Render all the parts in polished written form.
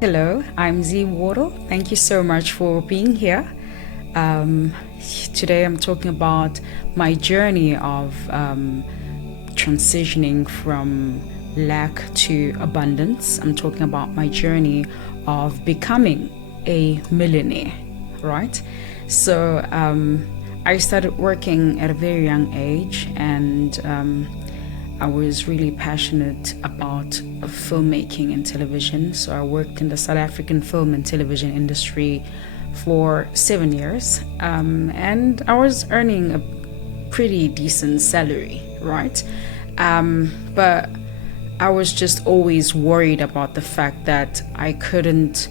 Hello, I'm Z Wardle. Thank you so much for being here. Um, Today I'm talking about my journey of transitioning from lack to abundance. I'm talking about my journey of becoming a millionaire, right? I started working at a very young age, and I was really passionate about filmmaking and television. So I worked in the South African film and television industry for 7 years, and I was earning a pretty decent salary, right? But I was just always worried about the fact that I couldn't,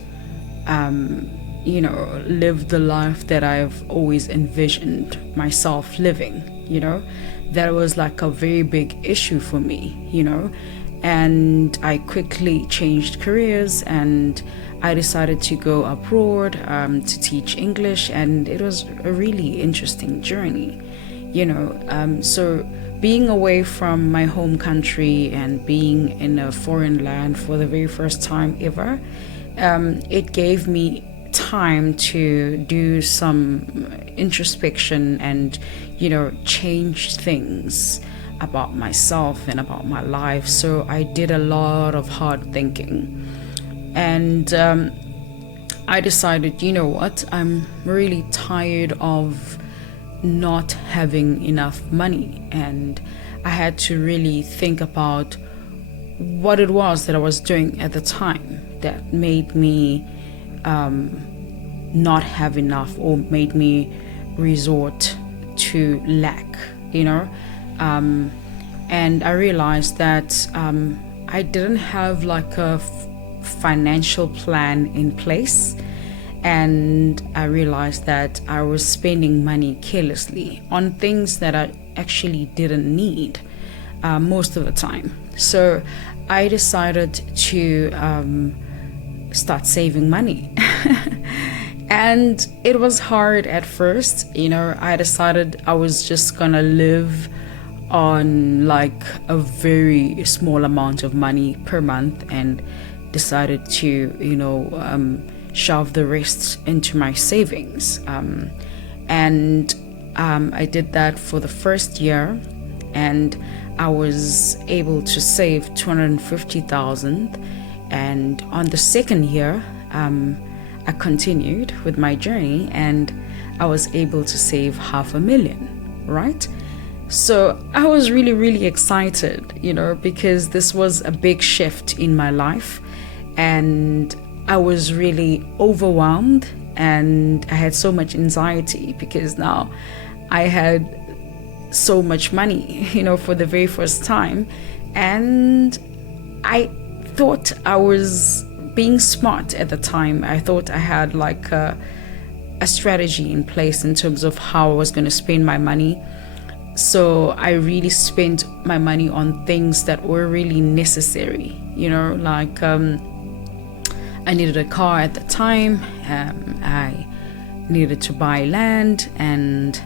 live the life that I've always envisioned myself living, That was like a very big issue for me. And I quickly changed careers, and I decided to go abroad to teach English, and it was a really interesting journey. So being away from my home country and being in a foreign land for the very first time ever, it gave me time to do some introspection and change things about myself and about my life. So I did a lot of hard thinking, and I decided, you know what, I'm really tired of not having enough money, and I had to really think about what it was that I was doing at the time that made me not have enough, or made me resort to lack. And I realized that I didn't have like a financial plan in place, and I realized that I was spending money carelessly on things that I actually didn't need most of the time. So I decided to start saving money. And it was hard at first. I decided I was just gonna live on like a very small amount of money per month, and decided to shove the rest into my savings, and I did that for the first year, and I was able to save 250,000. And on the second year, I continued with my journey, and I was able to save 500,000, right? So I was really, really excited, because this was a big shift in my life, and I was really overwhelmed, and I had so much anxiety because now I had so much money, for the very first time. And I thought I was being smart at the time. I thought I had like a strategy in place in terms of how I was going to spend my money. So I really spent my money on things that were really necessary, like I needed a car at the time. I needed to buy land, and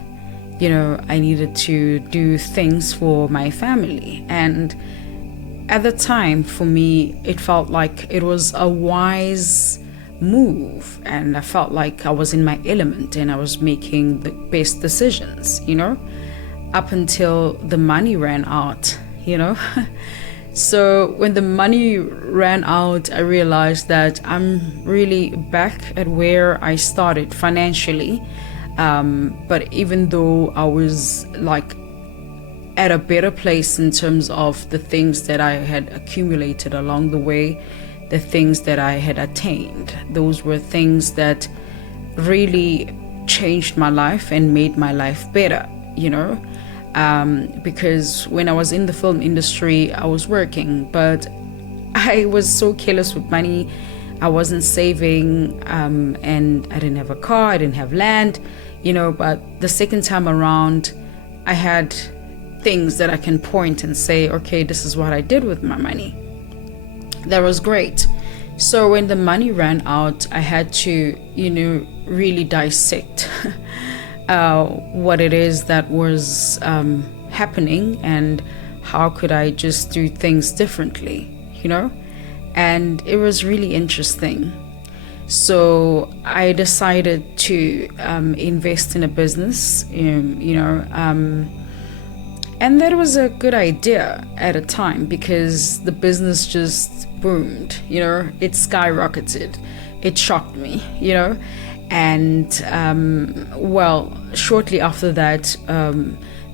I needed to do things for my family. And at the time, for me, it felt like it was a wise move, and I felt like I was in my element and I was making the best decisions, up until the money ran out. So when the money ran out, I realized that I'm really back at where I started financially. But even though I was like at a better place in terms of the things that I had accumulated along the way, the things that I had attained, those were things that really changed my life and made my life better, because when I was in the film industry, I was working, but I was so careless with money. I wasn't saving, and I didn't have a car, I didn't have land, but the second time around, I had things that I can point and say, okay, this is what I did with my money. That was great. So when the money ran out, I had to, really dissect what it is that was happening, and how could I just do things differently, and it was really interesting. So I decided to invest in a business, and that was a good idea at a time because the business just boomed, it skyrocketed. It shocked me, and shortly after that,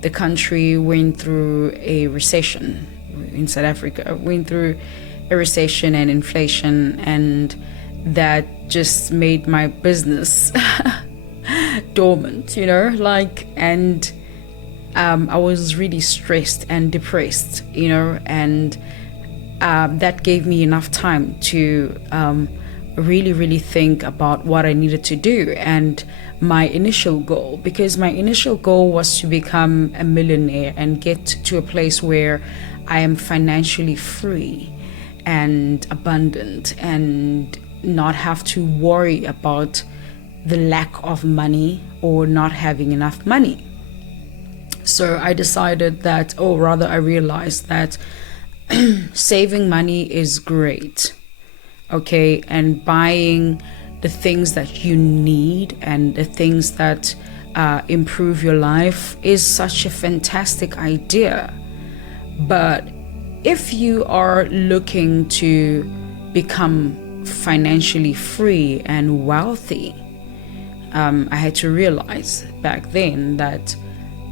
the country went through a recession. In South Africa, went through a recession and inflation, and that just made my business dormant, and I was really stressed and depressed, and that gave me enough time to really think about what I needed to do and my initial goal, because my initial goal was to become a millionaire and get to a place where I am financially free and abundant and not have to worry about the lack of money or not having enough money. So I decided that, I realized that saving money is great, okay, and buying the things that you need and the things that improve your life is such a fantastic idea. But if you are looking to become financially free and wealthy, I had to realize back then that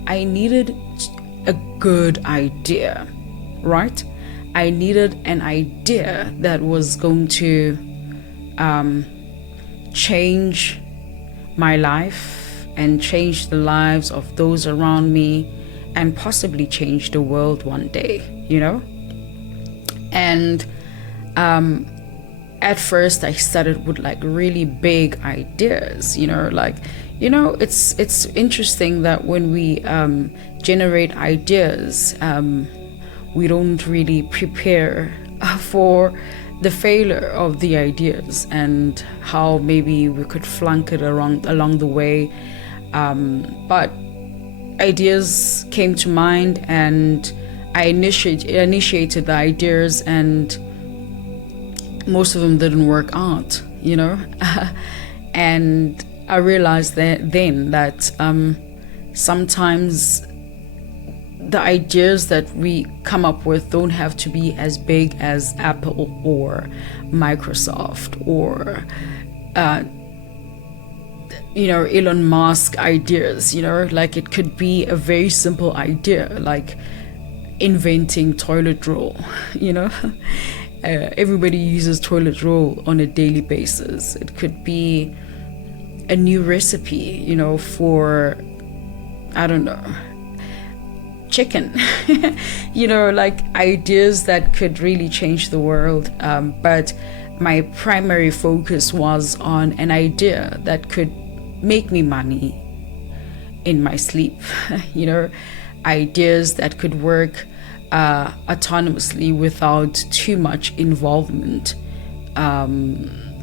I needed a good idea, right? I needed an idea that was going to change my life and change the lives of those around me and possibly change the world one day, And at first I started with like really big ideas, it's interesting that when we generate ideas, we don't really prepare for the failure of the ideas and how maybe we could flunk it along the way. But ideas came to mind, and I initiated the ideas, and most of them didn't work out, and I realized that sometimes the ideas that we come up with don't have to be as big as Apple or Microsoft or Elon Musk ideas, it could be a very simple idea, like inventing toilet roll. Everybody uses toilet roll on a daily basis. It could be a new recipe, for, I don't know, chicken, ideas that could really change the world. But my primary focus was on an idea that could make me money in my sleep, ideas that could work autonomously without too much involvement,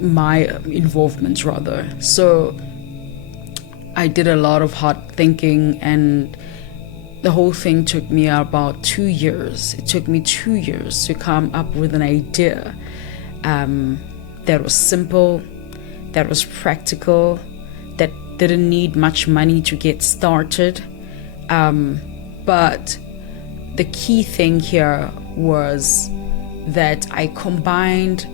my involvement rather. So I did a lot of hard thinking, and the whole thing took me about 2 years. It took me 2 years to come up with an idea that was simple, that was practical, that didn't need much money to get started. But the key thing here was that I combined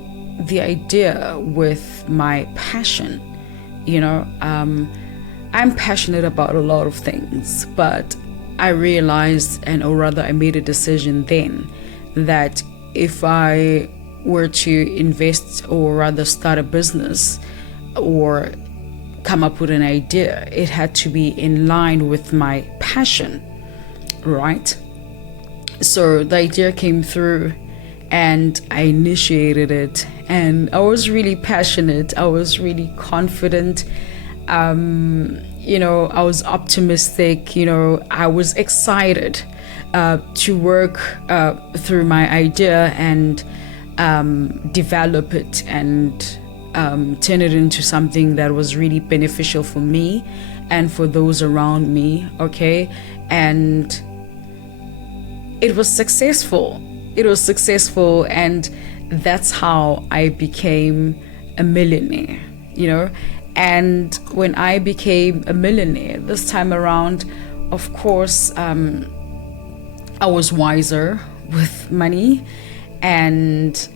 the idea with my passion. I'm passionate about a lot of things, but I realized, I made a decision then that if I were to invest or rather start a business or come up with an idea, it had to be in line with my passion, right? So the idea came through and I initiated it, and I was really passionate. I was really confident. I was optimistic. I was excited to work through my idea and develop it and turn it into something that was really beneficial for me and for those around me. Okay, and it was successful. And that's how I became a millionaire, you know. And when I became a millionaire this time around, of course, I was wiser with money, and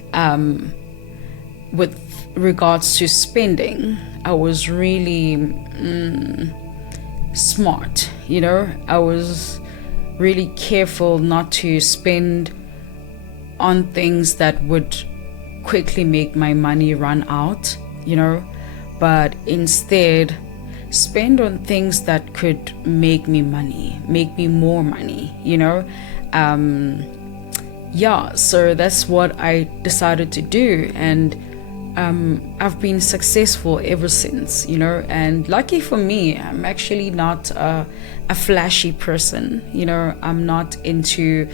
with regards to spending, I was really smart, you know. I was really careful not to spend on things that would quickly make my money run out, you know, but instead spend on things that could make me money, make me more money, you know. So that's what I decided to do, and I've been successful ever since, you know. And lucky for me, I'm actually not a flashy person, you know. I'm not into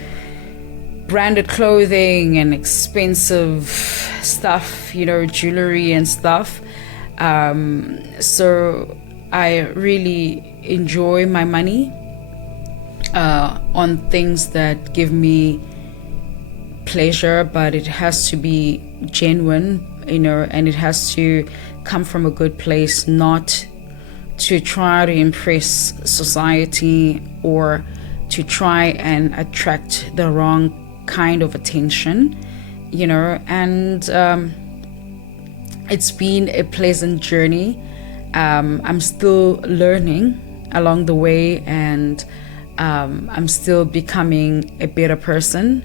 branded clothing and expensive stuff, you know, jewelry and stuff. So I really enjoy my money on things that give me pleasure, but it has to be genuine, you know, and it has to come from a good place, not to try to impress society or to try and attract the wrong kind of attention, you know. And it's been a pleasant journey. I'm still learning along the way, and I'm still becoming a better person,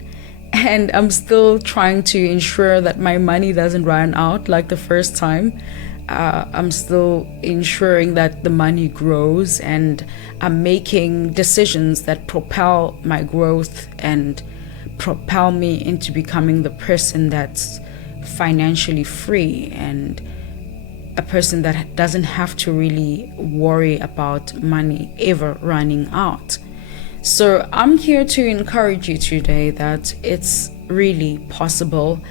and I'm still trying to ensure that my money doesn't run out like the first time. I'm still ensuring that the money grows, and I'm making decisions that propel my growth and propel me into becoming the person that's financially free, and a person that doesn't have to really worry about money ever running out. So I'm here to encourage you today that it's really possible.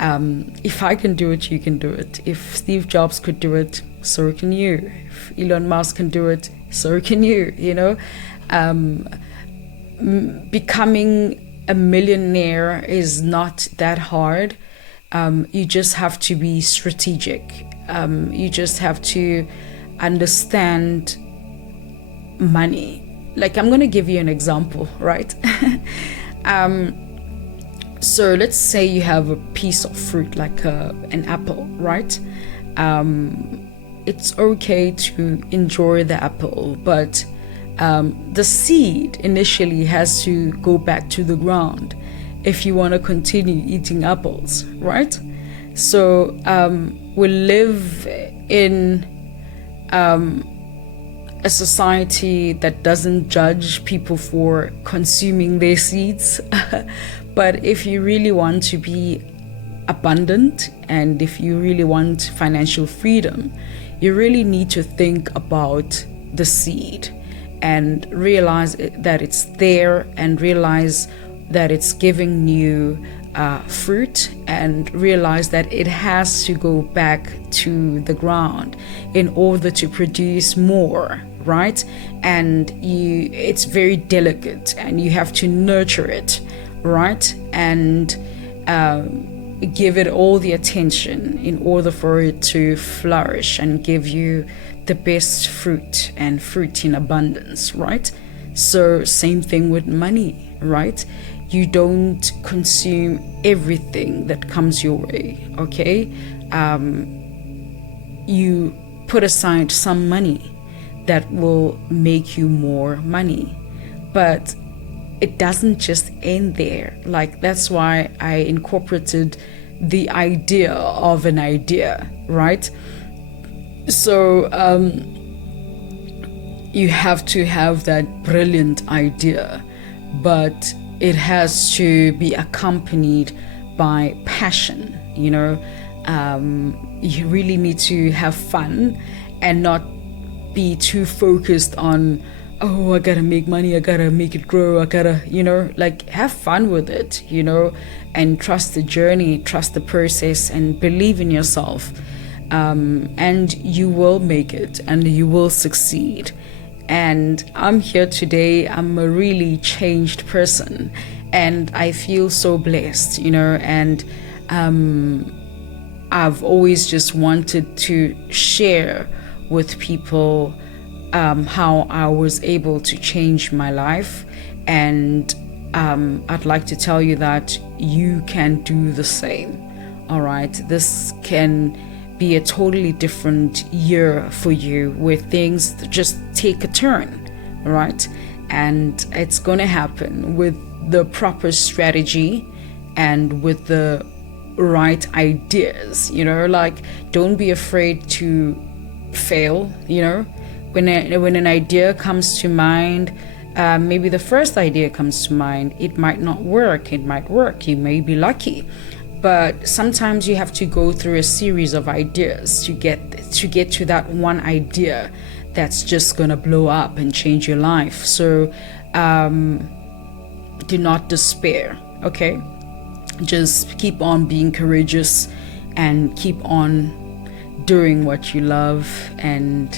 If I can do it, you can do it. If Steve Jobs could do it, so can you. If Elon Musk can do it, so can you, you know. Becoming a millionaire is not that hard. You just have to be strategic. You just have to understand money. Like, I'm going to give you an example, right? So let's say you have a piece of fruit, like an apple, right? It's okay to enjoy the apple, but the seed initially has to go back to the ground if you want to continue eating apples, right? So we live in a society that doesn't judge people for consuming their seeds. But if you really want to be abundant, and if you really want financial freedom, you really need to think about the seed and realize that it's there, and realize that it's giving you fruit, and realize that it has to go back to the ground in order to produce more, right? And it's very delicate, and you have to nurture it, right? And give it all the attention in order for it to flourish and give you the best fruit, and fruit in abundance, right? So same thing with money, right? You don't consume everything that comes your way, okay? You put aside some money that will make you more money, but it doesn't just end there. Like, that's why I incorporated the idea of an idea, right? So you have to have that brilliant idea, but it has to be accompanied by passion, you know. You really need to have fun and not be too focused on, oh, I gotta make money, I gotta make it grow, I gotta, you know, like, have fun with it, you know, and trust the journey, trust the process, and believe in yourself. And you will make it, and you will succeed. And I'm here today. I'm a really changed person, and I feel so blessed, you know. And I've always just wanted to share with people how I was able to change my life. And I'd like to tell you that you can do the same. All right. This can be a totally different year for you, where things just take a turn. All right. And it's going to happen with the proper strategy and with the right ideas. Like, don't be afraid to fail. When an idea comes to mind, maybe the first idea comes to mind, it might not work, it might work, you may be lucky, but sometimes you have to go through a series of ideas to get to that one idea that's just gonna blow up and change your life. So do not despair, okay? Just keep on being courageous and keep on doing what you love. And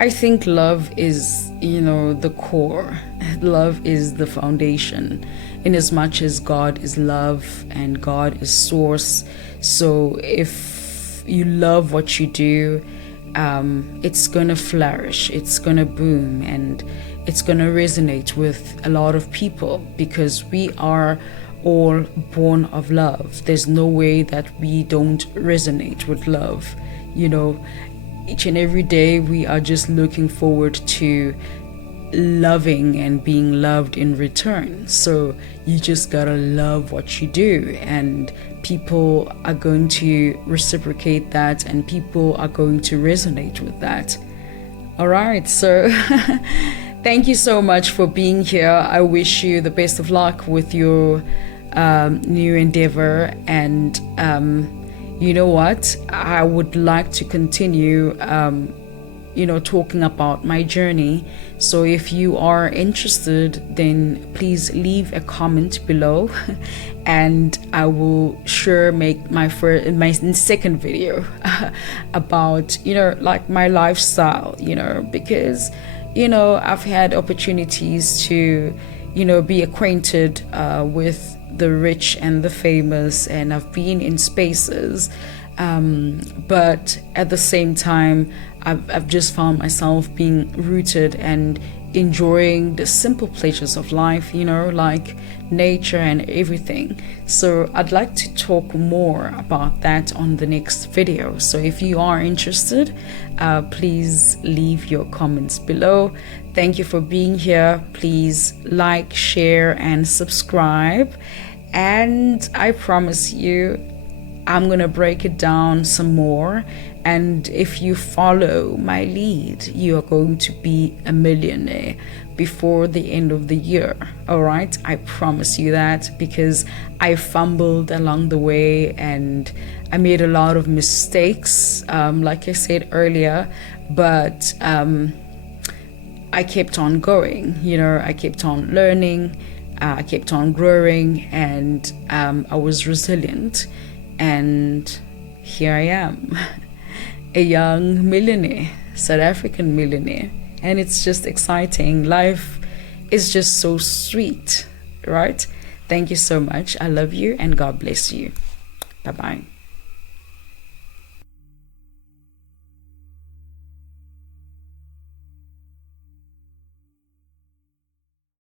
I think love is the core. Love is the foundation, in as much as God is love and God is source. So if you love what you do, it's gonna flourish, it's gonna boom, and it's gonna resonate with a lot of people, because we are all born of love. There's no way that we don't resonate with love. Each and every day we are just looking forward to loving and being loved in return. So you just gotta love what you do, and people are going to reciprocate that, and people are going to resonate with that. All right, so thank you so much for being here. I wish you the best of luck with your new endeavor. And you know what? I would like to continue, talking about my journey. So if you are interested, then please leave a comment below, and I will sure make my second video about, like my lifestyle, because, I've had opportunities to, be acquainted with the rich and the famous, and I've been in spaces, but at the same time I've just found myself being rooted and enjoying the simple pleasures of life, like nature and everything. So I'd like to talk more about that on the next video. So if you are interested, please leave your comments below. Thank you for being here. Please like, share, and subscribe. And I promise you, I'm gonna break it down some more, and if you follow my lead, you are going to be a millionaire before the end of the year. All right, I promise you that, because I fumbled along the way and I made a lot of mistakes, like I said earlier, but I kept on going. I kept on learning, I kept on growing, and I was resilient. And here I am, a young millionaire, South African millionaire. And it's just exciting. Life is just so sweet, right? Thank you so much. I love you, and God bless you. Bye-bye.